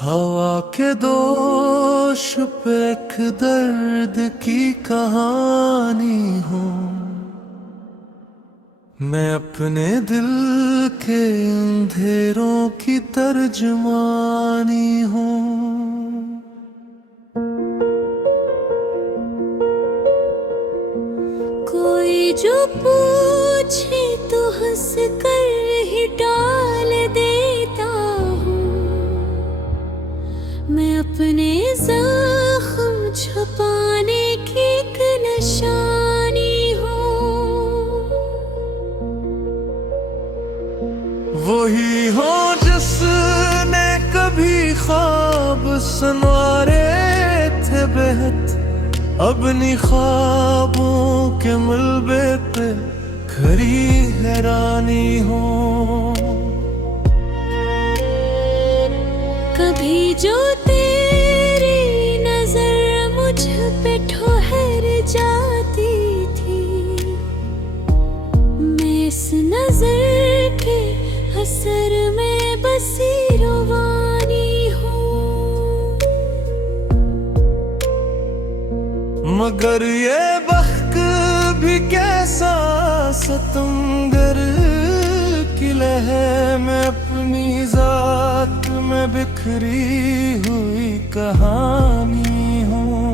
हवा के दोष पे एक दर्द की कहानी हूँ। मैं अपने दिल के अंधेरों की तर्जमानी हूँ। कोई जो पूछे तो हंस कर ही टाल देता हूँ। मैं अपने ज़ख्म छुपाने की एक निशानी हूँ। वही हो जिसने कभी ख्वाब संवारे थे बेहद, अपनी ख्वाबों के मलबे पे खड़ी हैरानी हो। कभी जो तेरी नजर मुझ पे ठहर जाती थी, मैं इस नजर के असर में बसी रवानी हूँ। मगर ये बख्त भी कैसा सितमगर की लहर में अपनी जात में बिखरी हुई कहानी हूँ।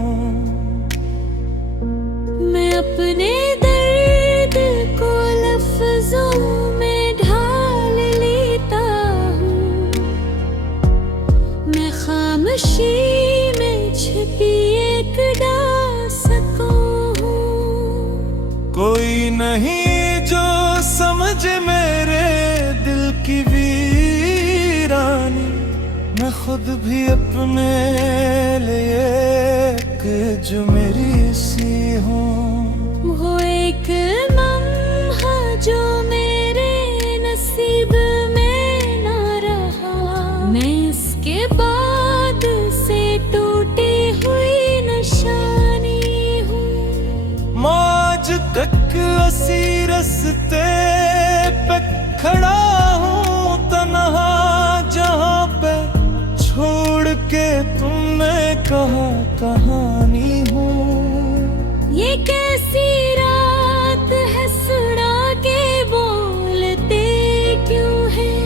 मैं अपने दर्द को लफ्जों में ढाल लेता हूँ। मैं खामोशी में छिपी एक कोई नहीं जो समझे मेरे दिल की वीरानी। मैं खुद भी अपने लिए एक जो मेरी सी हूँ। वो एक लम्हा जो मेरे नसीब में ना रहा, मैं इसके बाद से टूटी हुई निशानी हूँ। आज तक असी रस्ते पे खड़ा हूँ तन्हा, जहाँ पे छोड़ के तुमने कहा कहानी हूँ। ये कैसी रात है, सुना के बोलते क्यों है?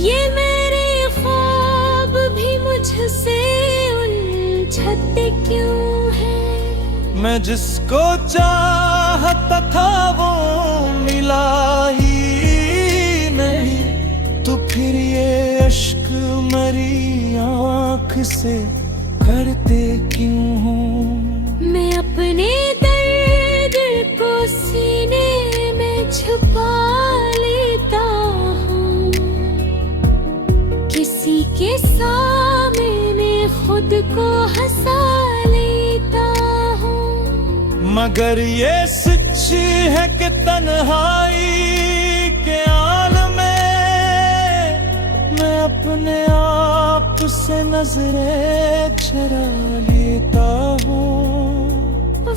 ये मेरे ख्वाब भी मुझसे उलझते क्यों है? मैं जिसको चाहता था वो मिला ही नहीं, तो फिर ये अश्क मरी आँख से करते क्यों हूँ? मैं अपने दर्द को सीने में छुपा लेता हूँ। किसी के सामने खुद को हंसा लेता हूँ। मगर ये सच्ची है कि तन्हाई के आलम में मैं अपने आप से नजरें चुरा लेता हूँ।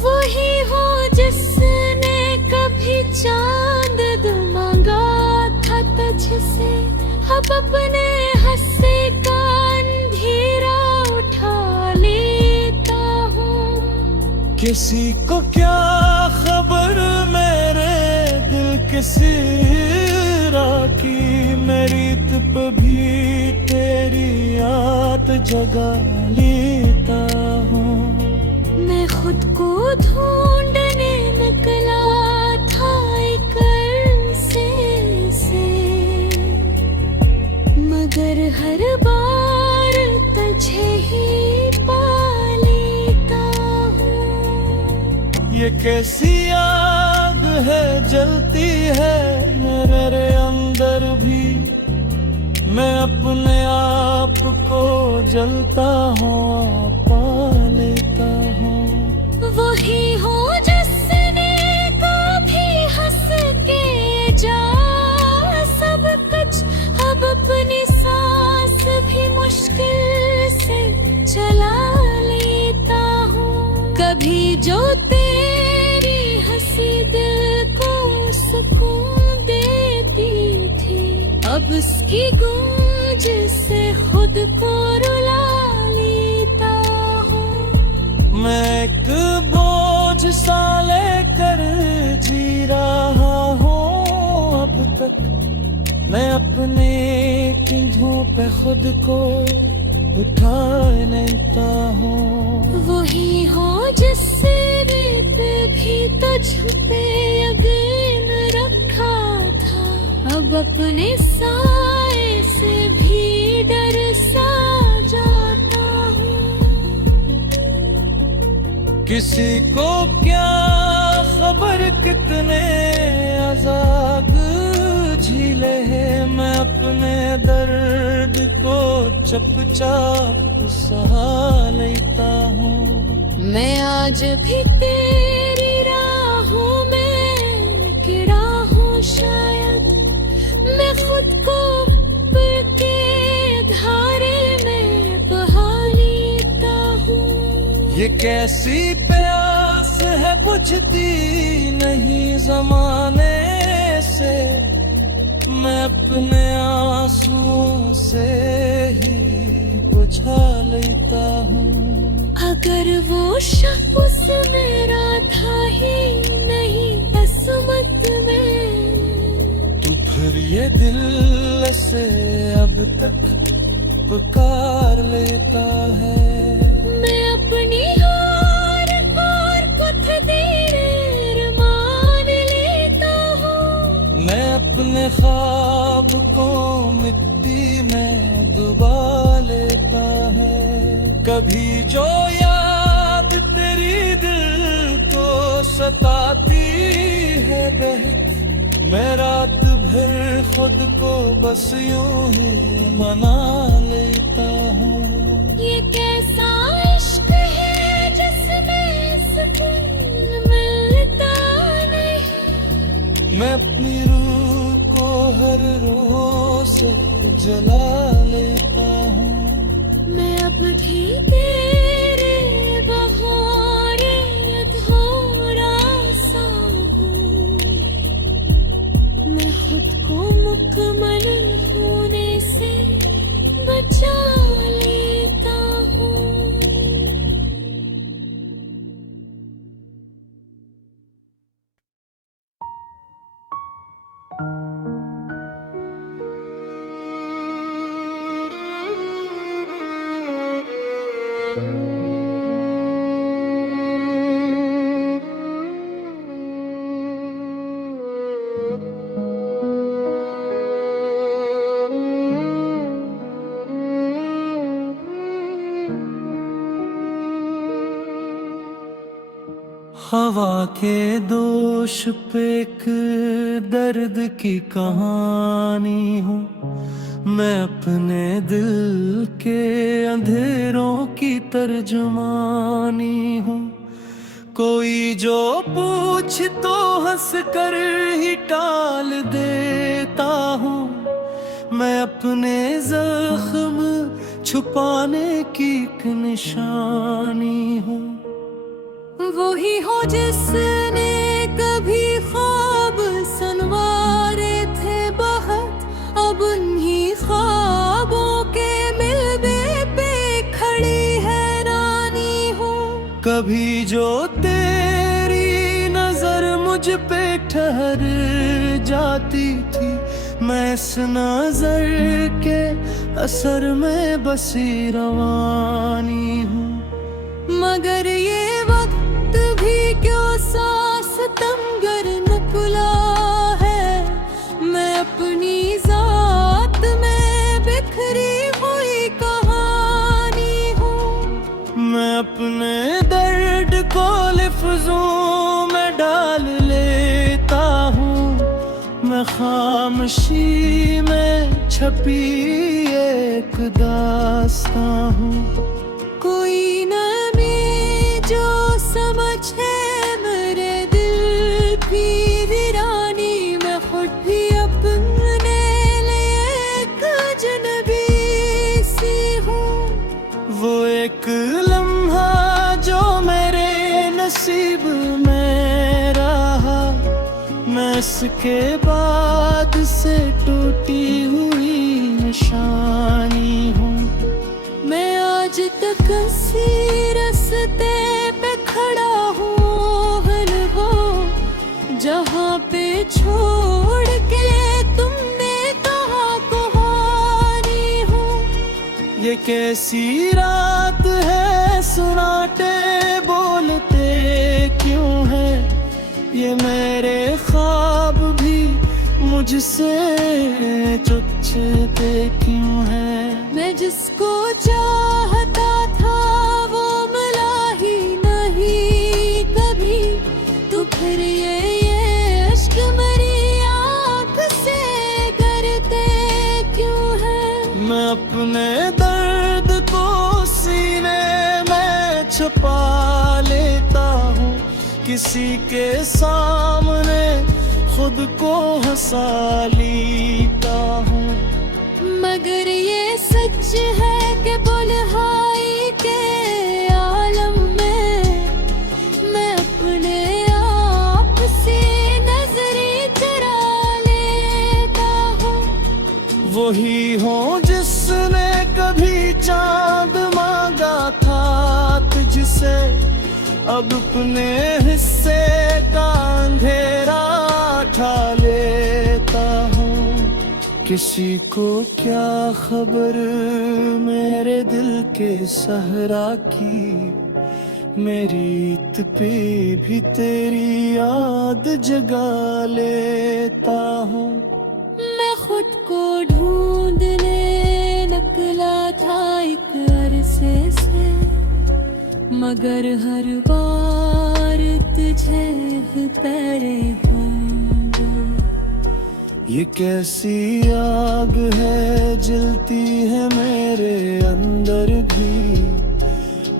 वही हो जिसने कभी चांद मांगा था तुझसे, अब अपने हंसे का अंधेरा उठा लेता हूँ। किसी को क्या खबर मेरे दिल के सिरा की, मेरी तब भी तेरी याद जगा लेता हूँ। मैं खुद को ढूंढने निकला था एक अरसे से, मगर हर बार तुझे ही पा लेता हूँ। ये कैसी आग है जलती है मेरे अंदर भी, मैं अपने आप को जलता हुआ पा लेता हूँ। वही हो जिसने कभी हंस के जा सब कुछ, अब अपनी सांस भी मुश्किल से चला लेता हूँ। कभी जो तेरी हंसी दिल को सुकून देती थी, अब उसकी गूंज जिससे खुद को रुला लेता हूँ। मैं एक बोझ सा लेकर जी रहा हूँ अब तक, मैं अपने कंधों पे खुद को उठा लेता हूँ। वही हो जिससे रेत भी तुझ पे यकीन रखा था, अब अपने साए से भी डर सा जाता हूँ। किसी को क्या खबर कितने आजाद झीले हैं, मैं अपने दर्द को चुपचाप सहा लेता हूँ। मैं आज भी तेरी राहों में गिरा हूँ शायद, मैं खुद को ऊपर के धारे में बहा लेता हूँ। ये कैसी प्यास है बुझती नहीं जमाने से, मैं अपने आंसुओं से ही बुझा लेता हूँ। अगर वो शख्स मेरा था ही नहीं किस्मत में, तो फिर ये दिल से अब तक पुकार लेता है। मैं अपनी हार और कुछ देर मान लेता हूँ। मैं अपने ख्वाब को मिट्टी में डुबा लेता है। कभी जो याद तेरी दिल को सताती है बहक, मैं रात भर खुद को बस यूं ही मना लेता हूँ। ये कैसा इश्क है जिसमें सुकून मिलता नहीं, मैं अपनी रूह को हर रोज से जला लेता हूँ। मैं अब भी तेरे बहारे अधूरा सा हूँ। मैं खुद को मुकम्मल होने से बचा लेता हूँ। हवा के दोष पे एक दर्द की कहानी हूँ, मैं अपने दिल के अंधेरों की तर्जुमानी हूँ। कोई जो पूछ तो हंस कर ही टाल देता हूँ, मैं अपने जख्म छुपाने की एक निशानी हूँ। वही हो जिसने कभी ख्वाब सनवारे थे बहुत, अब उन्हीं ख्वाबों के मिलबे पे खड़ी हैरानी हूँ। कभी जो तेरी नजर मुझ पे ठहर जाती थी, मैं इस नजर के असर में बसी रवानी हूँ। मगर ये वक्त भी क्यों सांस तमगर निकला है, मैं अपनी जात में बिखरी हुई कहानी हूँ। मैं अपने दर्द को लफ्जों में डाल लेता हूँ, मैं खामोशी में छपी एक दास्तां हूँ। कोई नमी जो समझे मेरे दिल की वीरानी, मैं खुद भी अपने लिए एक अजनबी सी हूँ। वो एक लम्हा जो मेरे नसीब में रहा, मैं इसके बाद से टूटी हुई निशानी हूँ। मैं आज तक इसी रास्ते पे खड़ा हूँ, हर वो जहाँ पे छोड़ के तुमने कहा कहानी हूँ। ये कैसी रात है, सुनाटे बोलते क्यों है, ये मेरे ख्वाब भी मुझसे चुपते क्यों है। मैं जिसको चाहता था वो मिला ही नहीं कभी, तो फिर ये इश्क मेरी आँख से करते क्यों है। मैं अपने दर्द को सीने में छुपा लेता हूँ, किसी के सामने खुद को हंसा लेता हूँ। मगर ये सच है कि बुल्हाई के आलम में मैं अपने आप से नजरें चुरा लेता हूँ। वही हो जिसने कभी चांद मांगा था तुझसे, अब अपने हिस्से का अंधेरा उठा लेता हूँ। किसी को क्या खबर मेरे दिल के सहरा की, मेरी ईद पे भी तेरी याद जगा लेता हूँ। मैं खुद को ढूंढने निकला था एक अरसे से, मगर हर बार तुझे तेरे होंगे। ये कैसी आग है जलती है मेरे अंदर भी,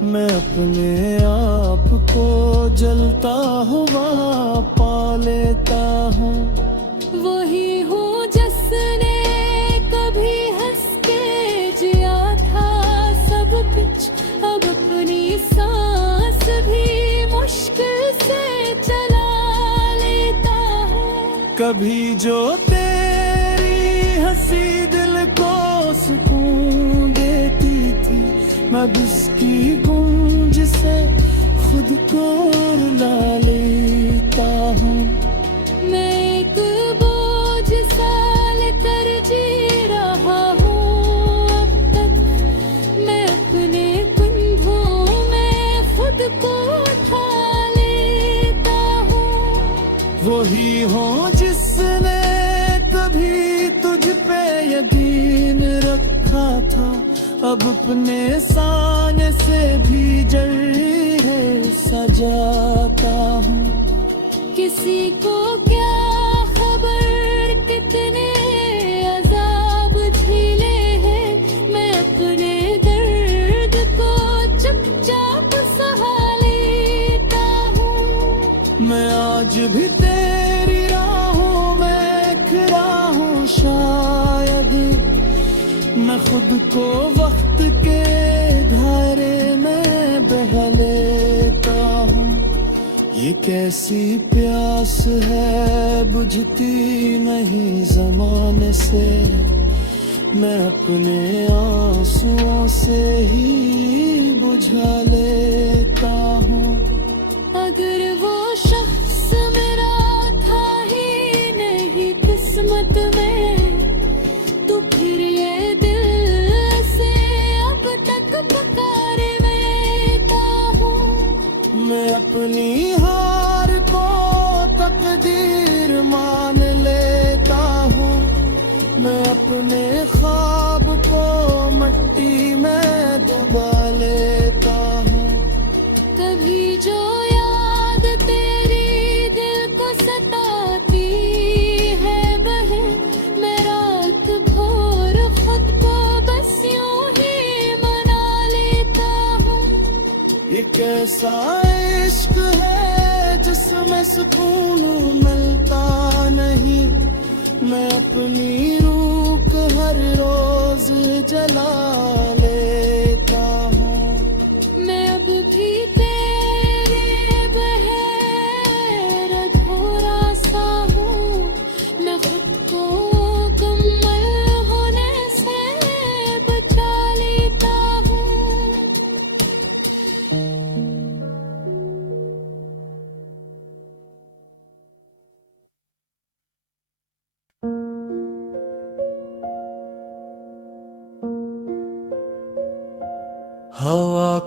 मैं अपने आप को जलता हुआ पा लेता हूँ। वही हूँ जिसने कभी हंस के जिया था सब कुछ, अब अपनी सांस भी मुश्किल से चला लेता हूँ। कभी जो तेरी हंसी दिल को सुकून देती थी, मैं उसकी गूंज से खुद को रुला लेता हूँ। मैं एक बोझ साल कर जी रहा हूँ अब तक, मैं अपने कंधों में खुद को उठा लेता हूँ। वही हो जिसने कभी तुझ पे यकीन रखा था, अब अपने सामने से भी जर्रे सजाता हूँ। किसी को क्या खबर कितने अजाब झेले हैं, मैं अपने दर्द को चुपचाप सहा लेता हूँ। मैं आज भी तेरी राहों में खड़ा हूँ, शायद मैं खुद को वक्त के धारे में बहा लेता हूँ। ये कैसी प्यास है बुझती नहीं ज़माने से, मैं अपने आंसुओं से ही बुझा लेता हूँ। अगर वो शख्स मेरा था ही नहीं किस्मत में, तो फिर ये दिल से अब तक पुकारे लेता हूँ। मैं अपनी हार को तकदीर मान लेता हूँ, मैं अपने ख्वाब को मट्टी में दबा लेता हूँ। कभी जो याद तेरी दिल को सताती है बहन, मैं रात भर खुद को बस यूं ही मना लेता हूँ। ये कैसा इश्क है जिसमें सुकून मिलता नहीं, मैं अपनी रूह को हर रोज जला लेता हूँ। मैं अब भी तेरे बहर अधूरा सा हूँ, मैं खुद को मुकम्मल होने से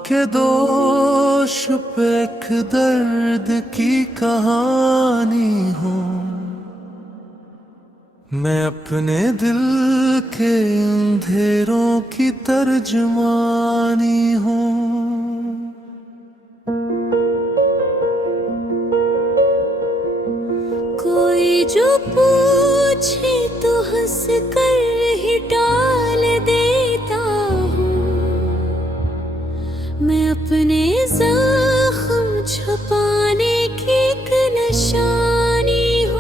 के दोष पे एक दर्द की कहानी हूँ। मैं अपने दिल के अंधेरों की तर्जमानी हूँ। कोई जो पूछे तो हंस कर ही टाल देता हूँ। मैं अपने ज़ख्म छुपाने की एक निशानी हूँ।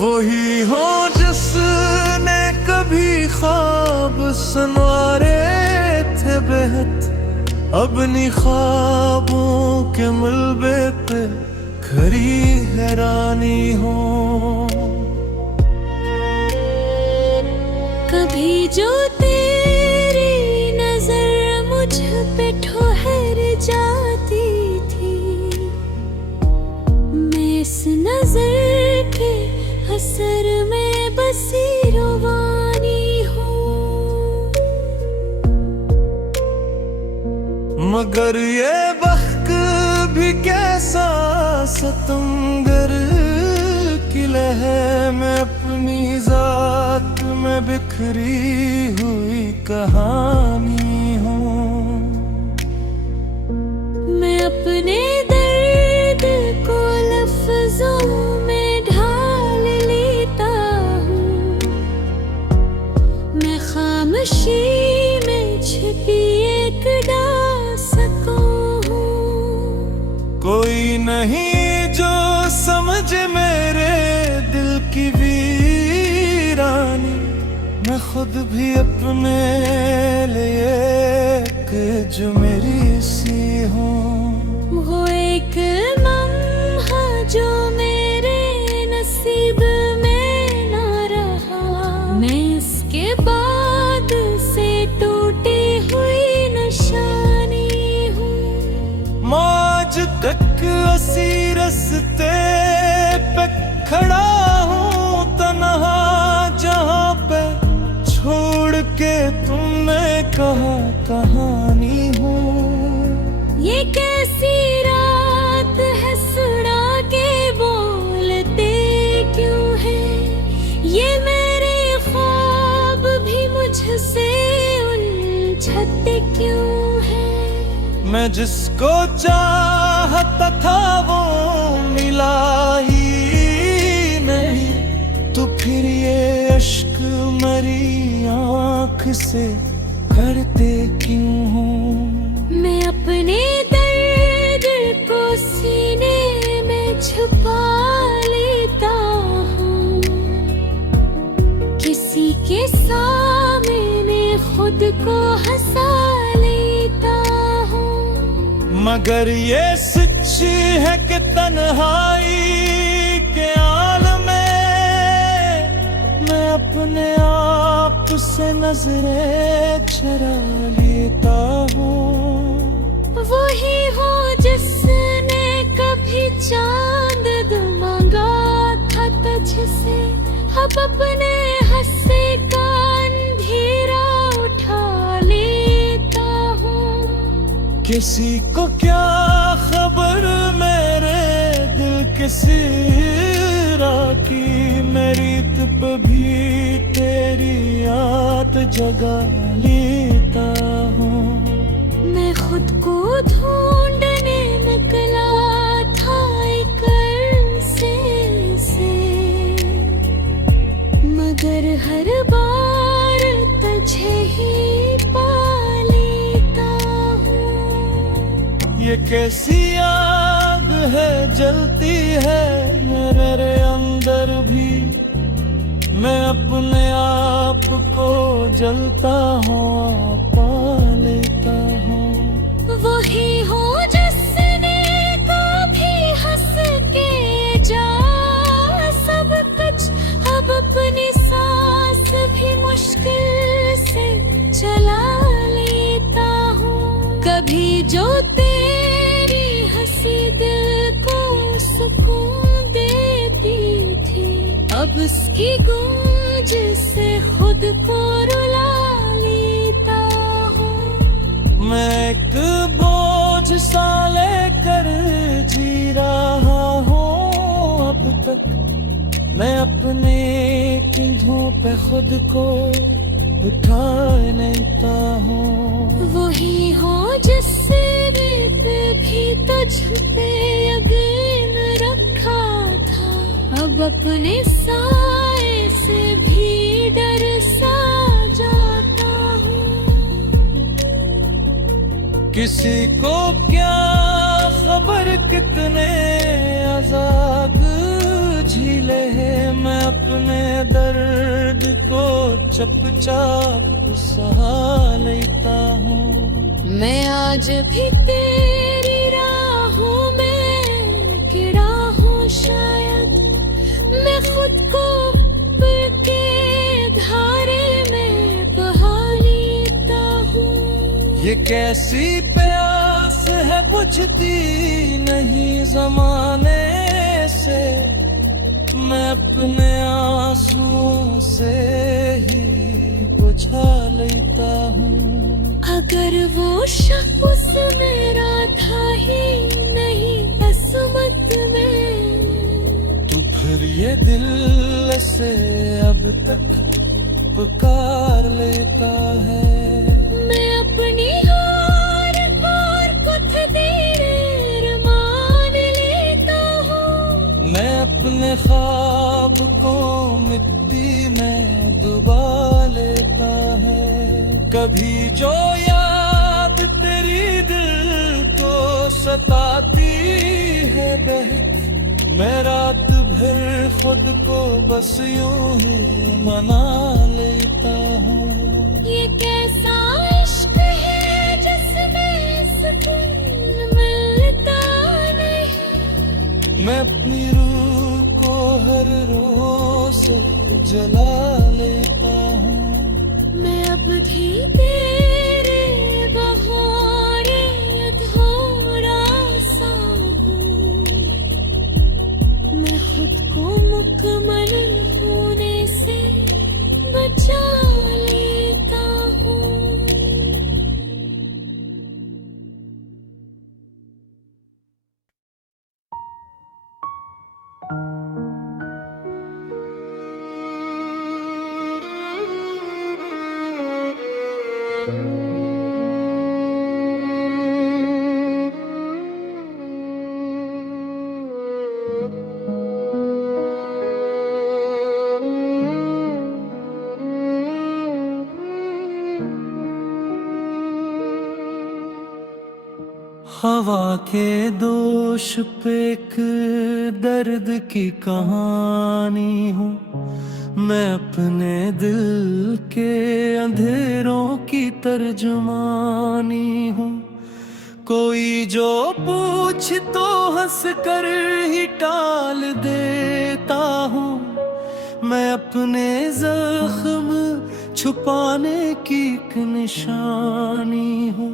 वही हो जिसने कभी ख्वाब सुनवारे थे बेहद, अपनी ख्वाबों के मलबे पे खड़ी हैरानी हो। कभी जो तेरी नजर मुझ पे ठहर जाती थी, मैं इस नजर के असर में बसी रुबानी हूँ। मगर ये बख्त भी कैसा सितमगर किले है, मैं अपनी जात में बिखरी हुई कहानी हूँ। मैं अपने दर्द को लफ्जों में ढाल लेता हूँ। मैं खामोशी में छिपी एक कोई नहीं जो समझे मेरे दिल की वीरानी। मैं खुद भी अपने लिए एक जो मेरी सी हूँ। वो एक लम्हा जो मेरे नसीब में ना रहा, मैं इसके बाद से टूटी हुई निशानी हूँ। आज तक असी रस्ते पे खड़ा हूँ तन्हा, जहाँ पे छोड़ के तुमने कहा कहानी हूँ। ये कैसी रात है, सुना के बोलते क्यों है? ये मेरे ख्वाब भी मुझसे उलझते क्यों है? मैं जिसको चाहता था वो मिला ही नहीं, तो फिर ये अश्क मरी आँख से करते क्यों हूँ? मैं अपने दर्द को सीने में छुपा लेता हूँ। किसी के सामने खुद को हंसा लेता हूँ। मगर ये सच्ची है कि तन्हाई के आलम में मैं अपने आप से नजरें चुरा लेता हूँ। वही हो जिसने कभी चांद मांगा था तुझसे, अब अपने हंसे का अंधेरा उठा लेता हूँ। किसी को क्या खबर मेरे दिल के सिरा की, मेरी तब भी तेरी याद जगा लेता हूँ। मैं खुद को ढूंढने निकला था एक अरसे से, मगर हर बार तुझे ही पा लेता हूँ। ये कैसी आग है जलती है मेरे अंदर भी, मैं अपने आप को जलता हुआ पा लेता हूँ। वही हो जिसने कभी हंस के जा सब कुछ, अब अपनी सांस भी मुश्किल से चला लेता हूँ। कभी जो तेरी हंसी दिल को सुकून देती थी, अब उसकी गूंज से खुद को रुला मैं एक बोझ सा लेकर जी रहा हूँ अब तक। मैं अपने कंधों पे खुद को उठा लेता हूँ। वही हो जिससे भी तुझ पे यकीन रखा था, अब अपने साए से भी डर सा जाता हूँ। किसी को क्या खबर कितने आजाद झीले हैं, मैं अपने दर्द को चुपचाप सहा लेता हूँ। मैं आज भी तेरी राहों में गिरा हूँ शायद, मैं खुद को के धारे में बहा लेता हूँ। ये कैसी प्यास है बुझती नहीं जमाने से, मैं अपने आंसुओं से ही बुझा लेता हूँ। अगर वो शख्स मेरा था ही नहीं किस्मत में, तो फिर ये दिल से अब तक पुकार लेता है। मैं अपनी हार को तकदीर मान लेता हूँ। मैं अपने ख्वाब को मिट्टी में डुबा लेता है। कभी जो याद तेरी दिल को सताती है बहक, मैं रात भर खुद को बस यूं ही मना लेता हूँ। ये कैसा इश्क है जिसमें सुकून मिलता नहीं, मैं अपनी रूह को हर रोज से जला लेता हूँ। मैं अब भी तेरे बहारे अधूरा सा हूँ। मैं खुद को मुकम्मल होने से बचा लेता हूँ। हवा के दोष पे एक दर्द की कहानी हूँ, मैं अपने दिल के अंधेरों की तर्जुमानी हूँ। कोई जो पूछ तो हंस कर ही टाल देता हूँ, मैं अपने जख्म छुपाने की एक निशानी हूँ।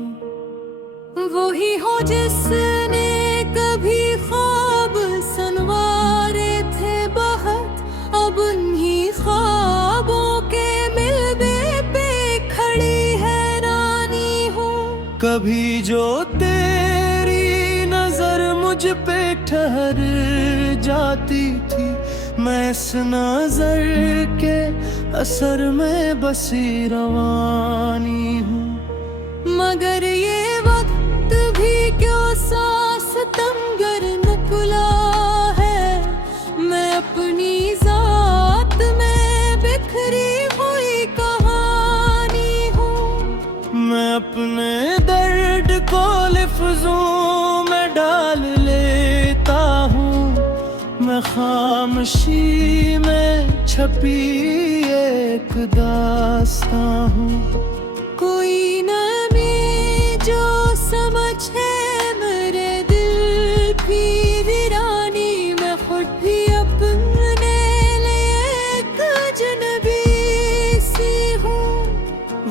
वो ही हो जिसने कभी ख्वाब सनवारे थे बहुत, अब उन्हीं ख्वाबों के मिलबे पे खड़ी हैरानी हूँ। कभी जो तेरी नजर मुझ पे ठहर जाती थी, मैं इस नजर के असर में बसी रवानी हूँ। मगर ये वक्त भी क्यों सांस तमगर निकला है, मैं अपनी जात में बिखरी हुई कहानी हूँ। मैं अपने दर्द को लफ्जों में डाल लेता हूँ, मैं खामोशी में छपी एक दास्तां हूँ। कोई नमी जो समझे मेरे दिल की वीरानी, मैं खुद भी अपने लिए एक अजनबी सी हूँ।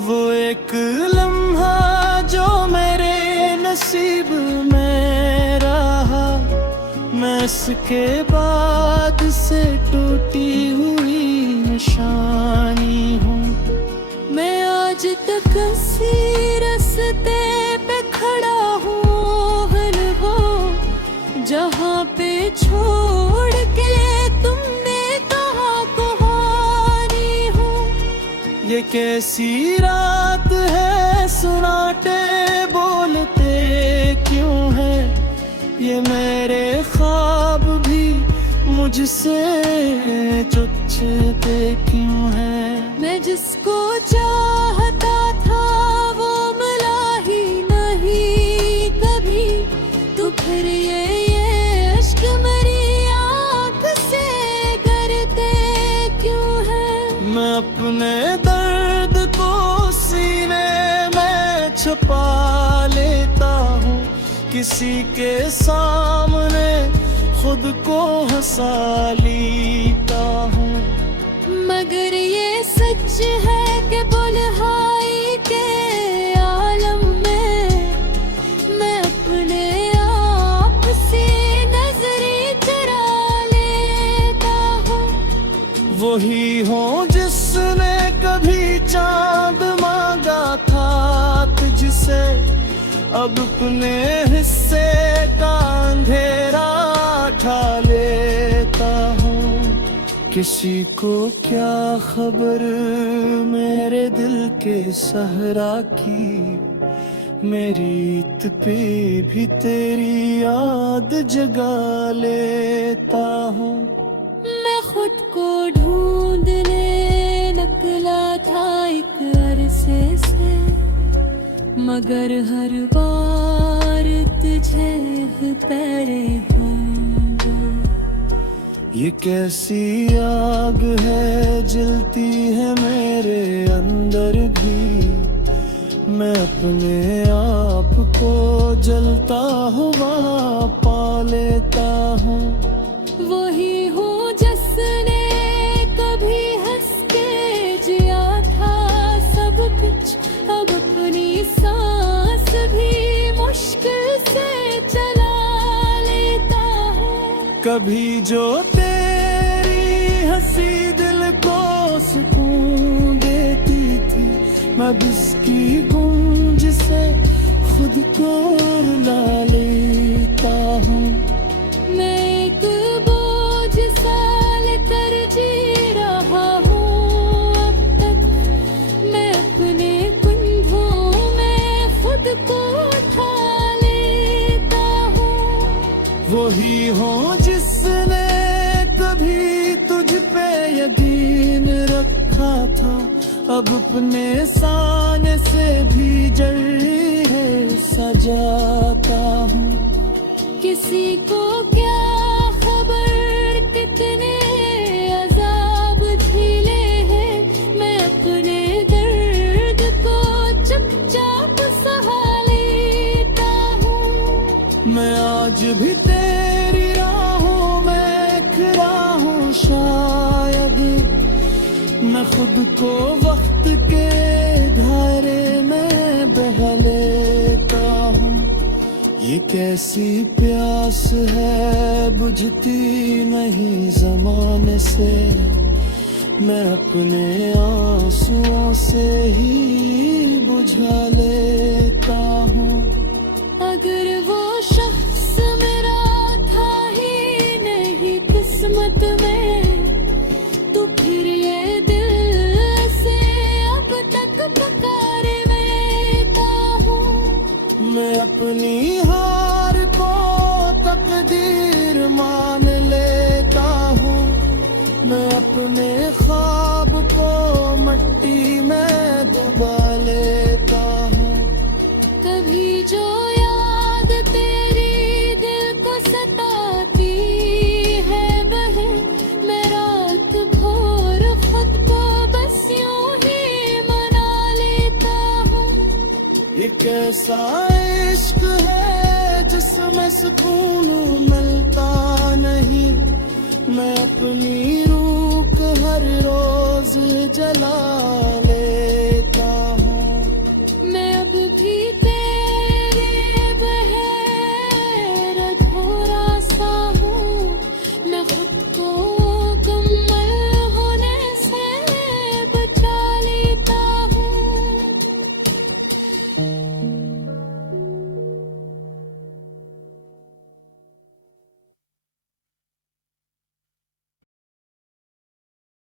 वो एक लम्हा जो मेरे नसीब में रहा, मैं इसके बाद से टूटी हुई निशानी हूँ। मैं आज तक इसी रास्ते कैसी रात है, सुनाटे बोलते क्यों है, ये मेरे ख्वाब भी मुझसे चुपते क्यों है। मैं जिसको चाहता था वो मिला ही नहीं कभी, तो फिर ये इश्क मेरी आँख से करते क्यों है। मैं अपने दर्द को सीने में छुपा लेता हूँ, किसी के सामने खुद को हंसा लेता हूँ। मगर ये सच है कि बुल्हाई के आलम में मैं अपने आप से नजरें चुरा लेता हूँ। वही हो जिसने कभी चांद मांगा था तुझसे, अब अपने हिस्से का अंधेरा उठा लेता हूँ। किसी को क्या खबर मेरे दिल के सहरा की, मेरी ईद पे भी तेरी याद जगा लेता हूँ। मैं खुद को ढूंढने निकला था एक अरसे से, मगर हर बार तुझे तेरे ये कैसी आग है, जलती है मेरे अंदर भी, मैं अपने आप को जलता हुआ पा लेता हूँ। वही हूँ जिसने कभी हंस के जिया था सब कुछ, अब अपनी सांस भी मुश्किल से चला लेता हूँ। कभी जो तेरी हंसी दिल को सुकून देती थी, मैं उसकी गूंज से खुद को रुला लेता हूँ। मैं एक बोझ साल कर जी रहा हूँ अब तक, मैं अपने कंधों में खुद को उठा लेता हूँ। वही हो जिसने कभी तुझ पे यकीन रखा था, अब अपने साने से भी जल्दी है सजाता हूँ। किसी को क्या खबर कितने अजाब झेले हैं, मैं अपने दर्द को चुपचाप सहा लेता हूँ। मैं आज भी तेरी राहों में खड़ा हूँ, शायद मैं खुद को वक्त के धारे में बहा लेता हूँ। ये कैसी प्यास है, बुझती नहीं ज़माने से, मैं अपने आंसुओं से ही बुझा लेता हूँ। अगर वो शख्स मेरा था ही नहीं किस्मत में, तो फिर ये दिल से अब तक पुकार लेता हूँ। मैं अपनी हार को तकदीर मान लेता हूँ, मैं अपने ख्वाब को मट्टी में दबा लेता हूँ। कभी जो याद तेरी दिल को सताती है बहे, मैं रात भोर खुद को बस यूं ही मना लेता हूँ। ये कैसा इश्क है जिसमें सुकून मिलता नहीं, मैं अपनी रूह हर रोज जला